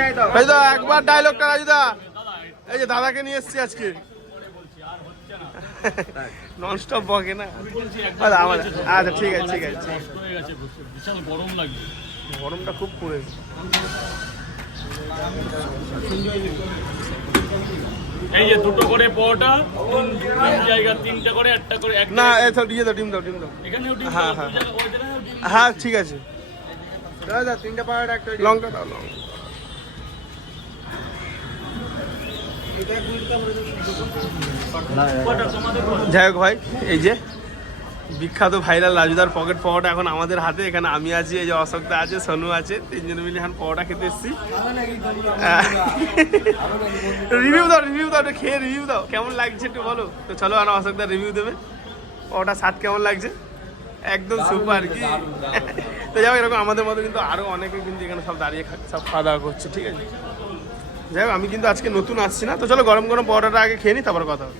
রাজুদা একবার ডায়লগটা রাজুদা, এই যে দাদাকে নিয়ে এসছি আজকে, নন স্টপ বকে না। আচ্ছা ঠিক আছে ঠিক আছে, গরমটা খুব পড়েছে। এই যে দুটো করে পরোটা, তিন জায়গা তিনটা করে, একটা করে এক না এত দিয়ে দাও, ডিম দাও, ডিম দাও। এখানেও ডিম, হ্যাঁ হ্যাঁ হ্যাঁ ঠিক আছে, দাদা তিনটা পরোটা একটা লঙ্কা দাও, লঙ্কা। যাই হোক ভাই, এই যে বিখ্যাত ভাইরাল রাজুদার পকেট পাওয়াটা এখন আমাদের হাতে। এখানে আমি আছি, এই যে অশোকদা আছে, সোনু আছে, তিনজন মিলে এখন পাওয়াটা খেতে এসেছি। রিভিউ দাও, রিভিউ দাও, খেয়ে রিভিউ দাও, কেমন লাগছে একটু বলো। তো চলো আর অশোকদা রিভিউ দেবে পাওয়াটা স্বাদ কেমন লাগছে। একদম সুপার কি। তো যাই হোক, এরকম আমাদের মতো কিন্তু আরও অনেকে কিন্তু এখানে সব দাঁড়িয়ে সব খাওয়া দাওয়া করছে, ঠিক আছে। যাই হোক, আমি কিন্তু আজকে নতুন আসছি না। তো চলো গরম গরম পাওয়াটা আগে খেয়ে নিই, তারপর কথা হবে।